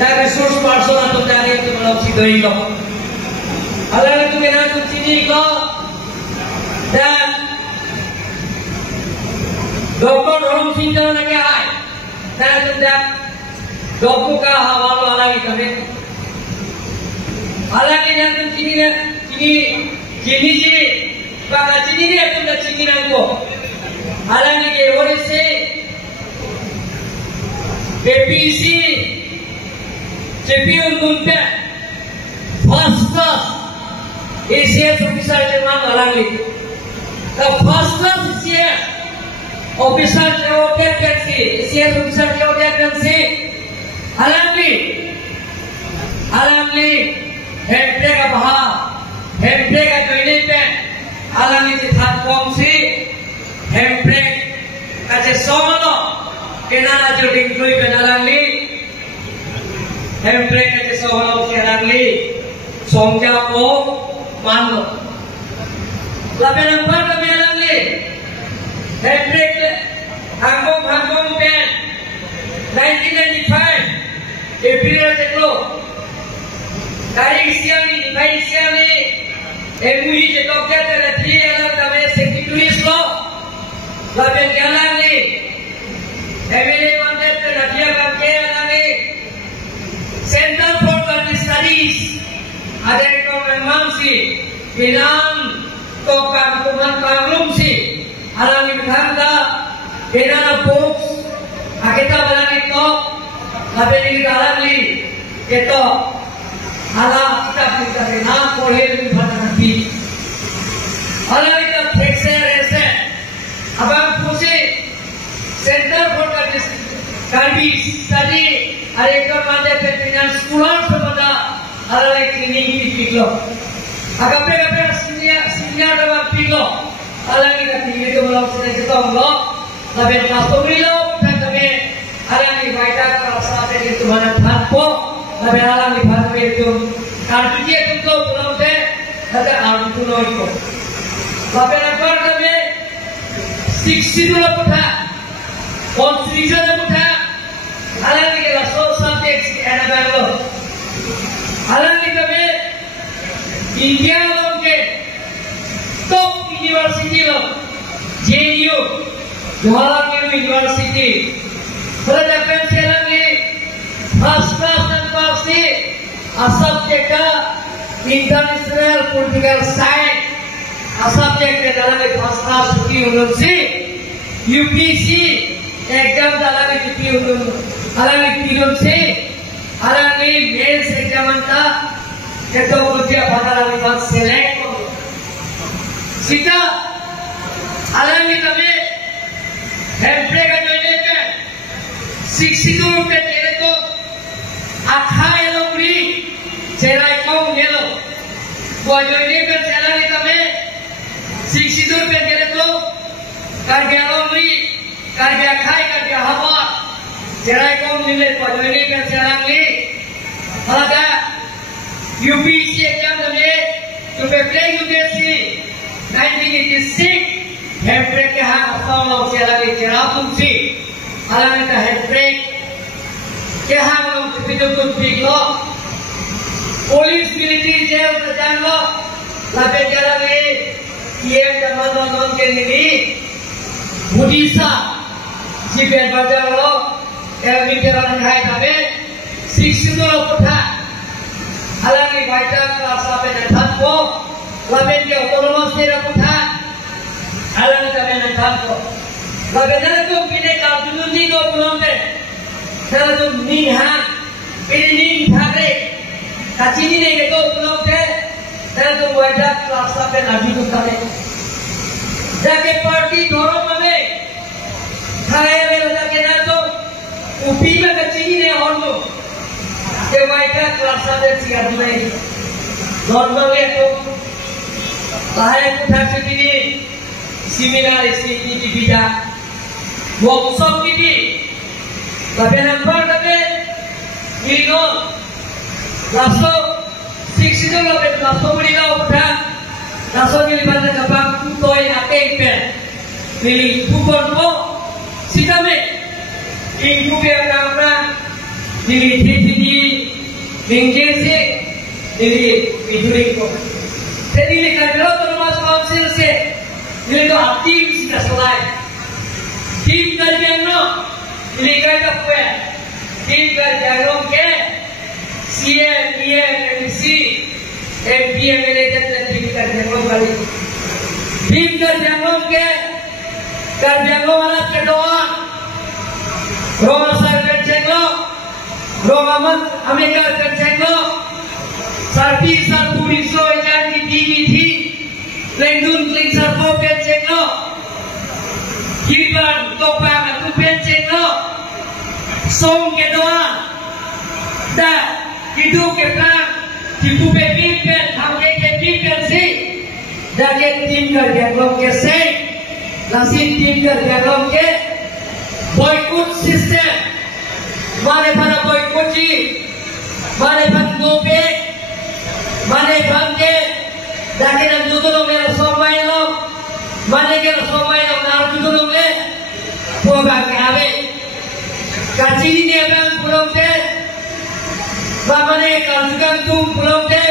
dan resource person atau dari itu belum sidoi lo. Alam itu kena tu sini lo dan doktor orang singgah lagi ay dan tidak doktor ka hawalo alami kami. Alam ini tu sini je pada sini ni aku dah sini nangko. Alam ini orang se APC CPO Gunta first class ACS officer Jerman Alangi the first class ACS officer Jerodet Gansi ACS officer Jerodet Gansi Alangi hempe ka baha hempe ka joine pe Alangi di that kom si hempe ka je somalo kenana jo dingklui pe Alangi hempe ka je somalo ke Alangi songja po mano labe nampak kami Alangi hempe hangom pe 1995 April teklo तारीख सियानी निभाई सियानी एमुई जे डॉक्टर तेरे थी अलग तमे सेक्रेटरी लो लाबे क्या ली एमएलए बंदे ते नदिया का के अलग सेंटर फॉर कंट्री स्टडीज आदे को मेहमान सी बिनाम तो का कुमान कागलुम सी अलग विधान का बिना बुक्स आकेता बनाने को लाबे नी अलग ली के तो Alam kita nak boleh lebih nanti. Alam kita fixer abang pusi Center for Service Study ada kerana dengan sekolah sepada alam klinik di Piglo. Agak senior dalam Piglo. Alam kita tinggi itu belum sudah kita belum. Tapi masuk Piglo kita kami alam di baita kalau sahaja itu mana tanpa. Tapi alam di Bharat itu kartu dia itu belum deh, ada arti tu loh itu. Tapi apa kami 60 dulu putar, constitution putar, alam ni kita so subjects ada baru. Alam ni kami India loh ke top university loh, JNU, Jawaharlal Nehru University. Pada apa yang ni first class dan pasti subjek international political science subjek dalam first class uji university UPC exam dalam uji university dalam mains exam anta itu ujian pada dalam select sika dalam kami hempe ka joine pe 60 rupiah itu akhai logri cerai kau ngelo bojoine per salary kame 60 rupiah gele to karya logri karya akhai karya hawa cerai kau nile bojoine per salary alaga UPC exam dame to be playing UPSC 1986 hempe ke ha asal salary cerapun si alame ka hempe के हम लोग पितुकुल पिघलो police military jail Pragyan लो लापे क्या लगे ये जमानों के लिए बुढ़ीसा जीवन बचा लो मित्र रंगाई तबे शिक्षित लोग उठा हालांकि बाइटा क्लास पे नथान को लापे के ऑटोनोमस से उठा हालांकि तबे नथान को लापे ना तो किने काजुनुनी को बुलाते kalau tu nih ini hari kaci ni itu belum deh, kalau tu wajah kelas sampai nabi tu kali, jadi parti dorong mana, hari ini lagi nanti upi mana kaci ni orang tu, ke wajah kelas sampai siapa tu lagi, normal itu, lahir kita sendiri, seminar ini tidak, workshop ini. Tapi nampak tapi ini laso 60 lebih laso beri kau pada laso pilih pada kapal kutoi ating pen pilih kupon ko si kami ingku biar kamera Dili titi bingkesi dili biduri ko. Jadi dili kabelo Thomas Council se dili to aktif sida selai. Tim kerjano dili kaya apa? Tim kerjano ke CM, PM, MC, MP, MLA dan tim kerjano kali. Tim kerjano ke kerjano mana kedua? Roma saya kerjano. Romaman Amerika kerjano, sarti sarpuri so ikan di lendun leng sarpo kerjano, kiriban topang aku kerjano, song kedua, dah hidup kita tipu pemimpin, hamil pemimpin si, dah ke tim kerjano ke si, nasi tim kerjano ke boycott system. Mane pada boykotti, mane pada gobe, mane bangke, dake nang duduk mera somai lo, mane ke somai lo nang duduk le, poga ke ave, kaciri ni abang pulang te, bamane kanjung tum pulang te,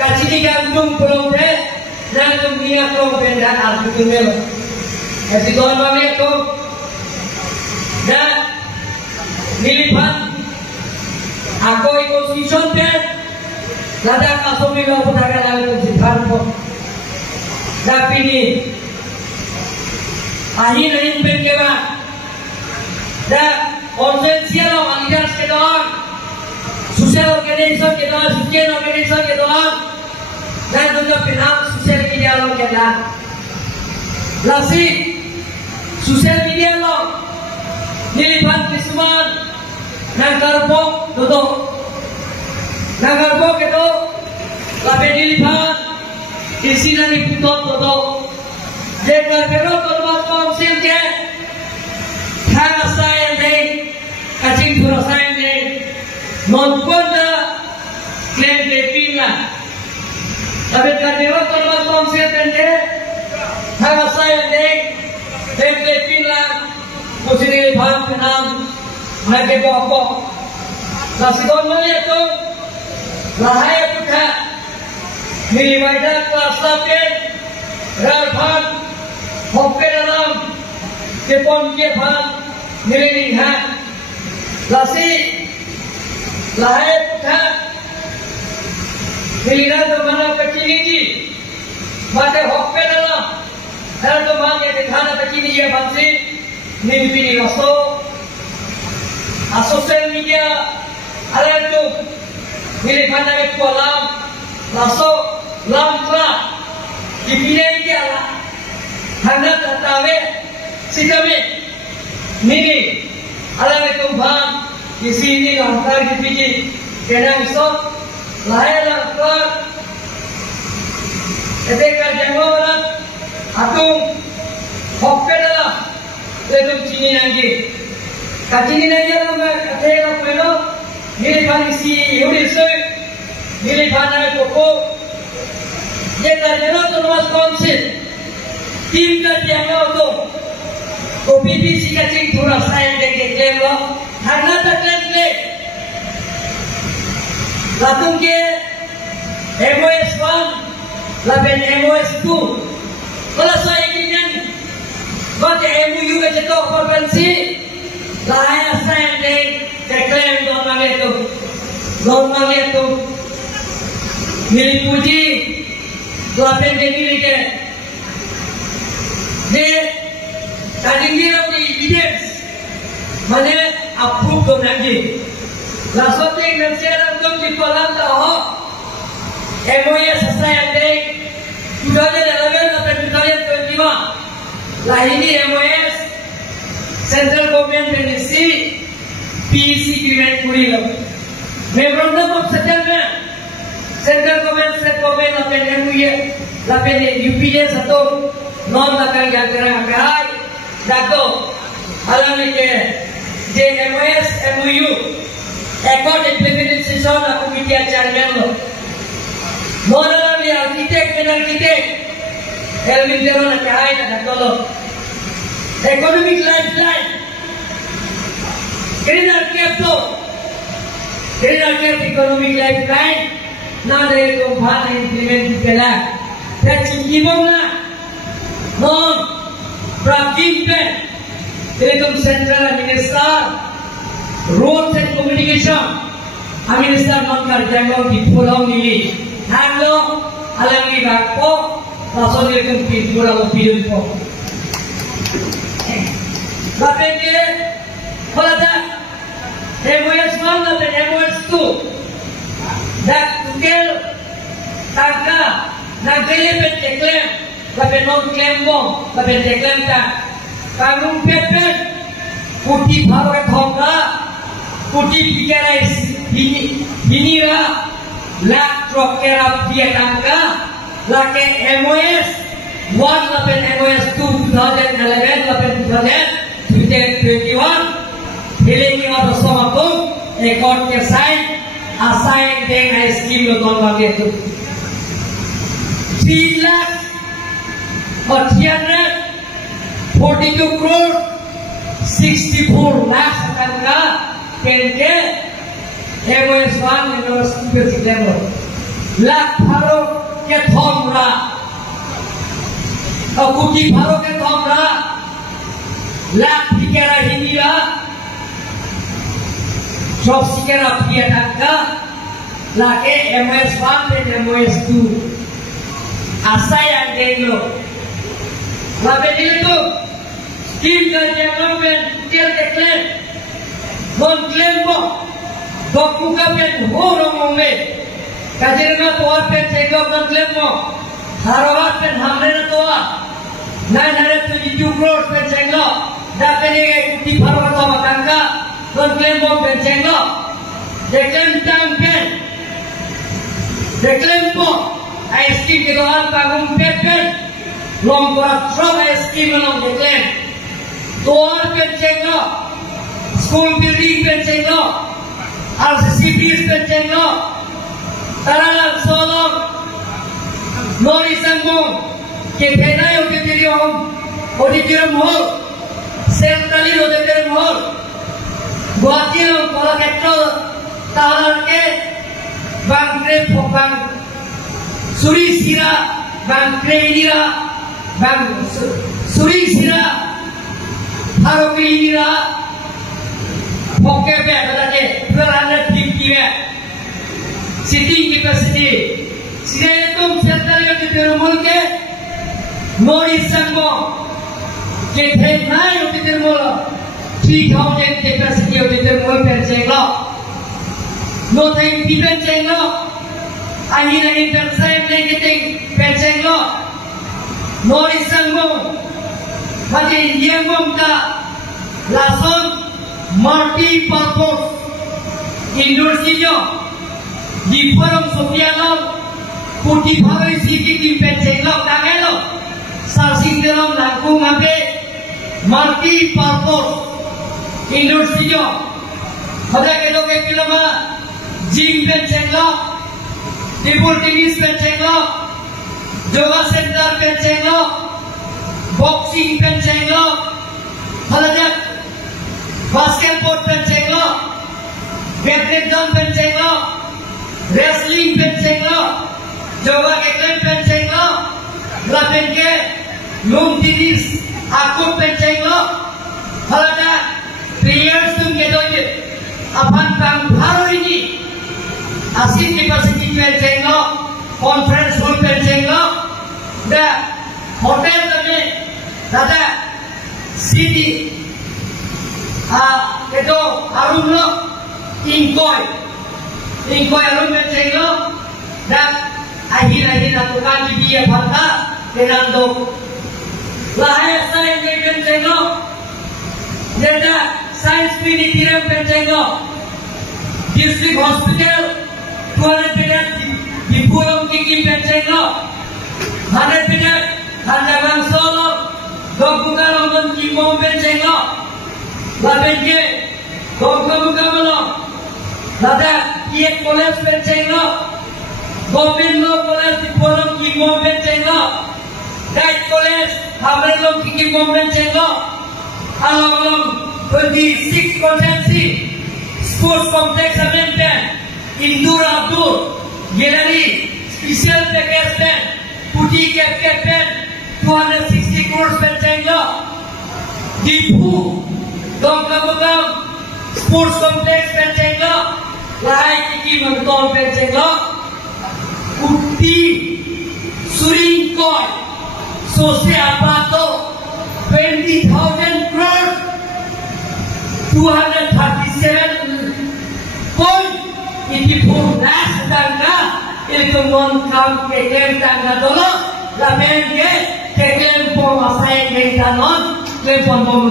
kaciri kanjung pulang te, nang tum niat lo benda nang duduk le, kasi doan bame to, dan Nilipan aku ikut vision pe lada kaso mila putaga lalu sitan po tapi ni ahi nahin pen ke ba da konsensial alliance ke dalam social organization ke dalam citizen organization ke dalam dan juga pinam social media lo ke dalam lasi social media lo Nilipan Kisman Nagarbo Dodo Nagarbo Kedo Lape Nilipan Kisina Niputot Dodo Jeka Pero Tormat Council Ke Thana Sayan Day Kacing Thura Sayan Day Nonkonda Claim De Pila Lape Pero Tormat Council Ke Thana Sayan Day Claim De Pila Musiri Bham Pinam Nage Boko Nasidon Mali itu Lahaya Putha Mili Maida Kelas Lapin Ralphan Hokke Dalam Kepon Kephan Mili Ninghan Lasi Lahaya Putha Mili Nado Mana Pecini Mate Hokke Dalam Nado Mana Dikhana Pecini Ya Bansi Nilpini Raso Social media Alam tu Nilipana Meku Alam Raso Lamtra Dipilih dia lah Hanya tertawe Sikame Nini Alam itu bang Di sini lantar dipilih Kenang so Lahir lantar Ketika jangwa orang Atung Hokke dalam Lepas cini lagi, kacini lagi orang kata orang pelo, Nilipan isi Yudhisthira, Nilipan ada koko, jika jelas Thomas Council, tim kerja itu, kopi bisi kacing pura sayang dengan lo, harga terklaim le, latung ke MOS 1, lapen MOS 2, kalau saya ingin Bagi MUU ke cetok konvensi Lahaya sayang deh Deklaim Normal itu Milik puji Delapan diri ke Dia Tadi dia di evidence Mana approve dong lagi Langsung ting dan siaran dong di kolam tahu MUU sayang deh Sudah ada dalam 2021 Lah ini MOS Central Government Benisi PEC Agreement Puri lo Memorandum of Settlement Central Government State Government Lapen MOU Lapen UPS atau Non Lakan Gantara Kahai Dato Alam ke JMOS MOU Accord Implementation Aku Media Chairman lo Non alam dia arkitek dan arkitek Elvin Teron nak kahai nak tolong. Economic lifeline. Kena kiap tu. General Economic Lifeline na dahil kung paano implement pala. Kaya chingkibong na noon from Kimpet Telecom Central Minister Roads and Communication Minister Mankar Jango di Pulau Nili Hanglo Alangi Bakpo Langsung dia kempi Pulau Pidun Po Bapak ke kalau tak MOS 1 dan MOS 2 dak tukil tangka nagkali penceklem bapak non klembong bapak ceklem tak kagum pepet putih bhawa thongka putih pikirai binira lak trokera dia tangka lake MOS 1 bapak MOS 2 2011 bapak 2021 Healing of Somatum, a court के sign, assign then I scheme of all of it. 3 lakh or 342 crore 64 lakhs tanga के MOS 1 MOS 2 September lakh भारो के थोमरा और कुटी भारो के थोमरा lakh पिकेरा हिंदीरा Job seeker of the Atanka, like MOS 1 and MOS 2. Asai and Denglo. Labedilito, Steve Development, Still Declare, Don Clembo, Dokuka and Horo Mome, Kajirna to Orpet, Jacob Don Clembo, Haravat and Hamrenatoa, 922 crores per Chenglo, Dapenega, Tiparata Matanka. Don Clembo Benchenglo, Declem Tangpen, Declempo, I scheme to go on Pagum Pepen, Long Trump, I scheme along the Clem, Door Benchenglo, School Building Benchenglo, RCCPs Benchenglo, Taralan Solom, Nori Sangong, Kepenayo Keterium, Auditorium Hall, Centrally Auditorium Hall. Buatnya kalau kita tahan ke bangkre bang suri sira bangkre ira bang suri sira haropi ira poke be ada je 250 be sitting capacity sira itu central ke terumul ke nori sango ke thai ke terumul 3,000 capacity of the thermal Penchenglo. No time people Chenglo. I need an interside negative Penchenglo. No Isango. But in Yangomta, Lason, multi-purpose, indoor studio, the forum Sofiano, Puti Pavi City Penchenglo, Tangelo, Sarsingelo, Lakumabe, multi-purpose. Indoor studio, pada kita ke film gym Penchenglo, table tennis Penchenglo, yoga center Penchenglo, boxing Penchenglo, pada basketball Penchenglo, badminton Penchenglo, wrestling Penchenglo, yoga eklen Penchenglo, lapen ke long tennis akut Penchenglo, pada players तुम के दोगे अपन काम भारो ही असीम capacity पेंचेंगो conference hall पेंचेंगो the hotel में दादा city के तो आरुम लो इनकोय आरुम पेंचेंगो the akhir lakukan di dia fakta dengan do lahir saya ke pencenglo jeda Science Ministerial Penchenglo, District Hospital, 200 bed, di Pulau Kiki Penchenglo, 100 bed, Hanjabang Solo, Dokuka Longon Kimbo Penchenglo, Lapenke, Dokuka Molo, Lada Kiek College Penchenglo, Government Law College di Pulau Kimbo Penchenglo, Guide College, Hamrelong Kiki Penchenglo, along 26 potensi sports complex amendment Indur Abdul, Gelari, Special Package Pen, Puti Captain, 260 crores pen changlo. Dipu, Dongkabukam, Sports Complex pen changlo. Lai Kiki Mantol pen changlo. Uti, Suringkot, Sose Apato, 20,000 crores, 237 point. Ini pun nas tangga itu monkam kekem tangga dolo lamen ke kekem pom asai mentanon lepon pom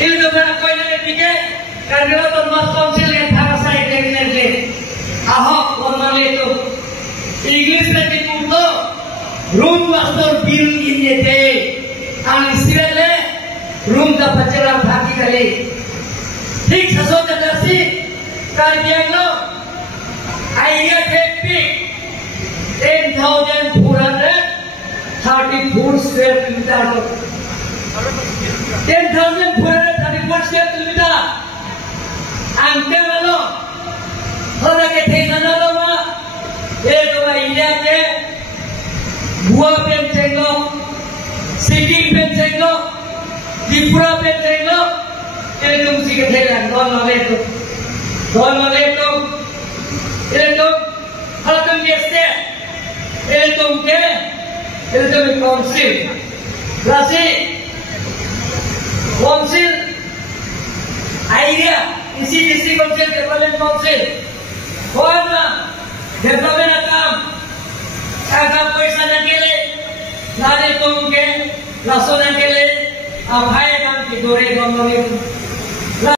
itu berapa ini dike karena itu mas konsil yang terasai kekem ke ahok normal itu Inggris lagi kudo room master bill ini deh angsiale room dapat cerah hati kali ठीक ससो जगसी कर दिया लो आइडिया टेपिक 10,434 square kilometre 10,434 square kilometre अंके वालों होना के थे ना लो मा ये तो इंडिया के बुआ पेन चेंगो सिटी पेन चेंगो त्रिपुरा पेन चेंगो itu mesti ketelan Don Maletum itu hatam biasa itu ke itu council rasi council idea isi council development council warna development akam agak paisa nakele nade tum ke laso nakele abhay nam ki dore Don Maletum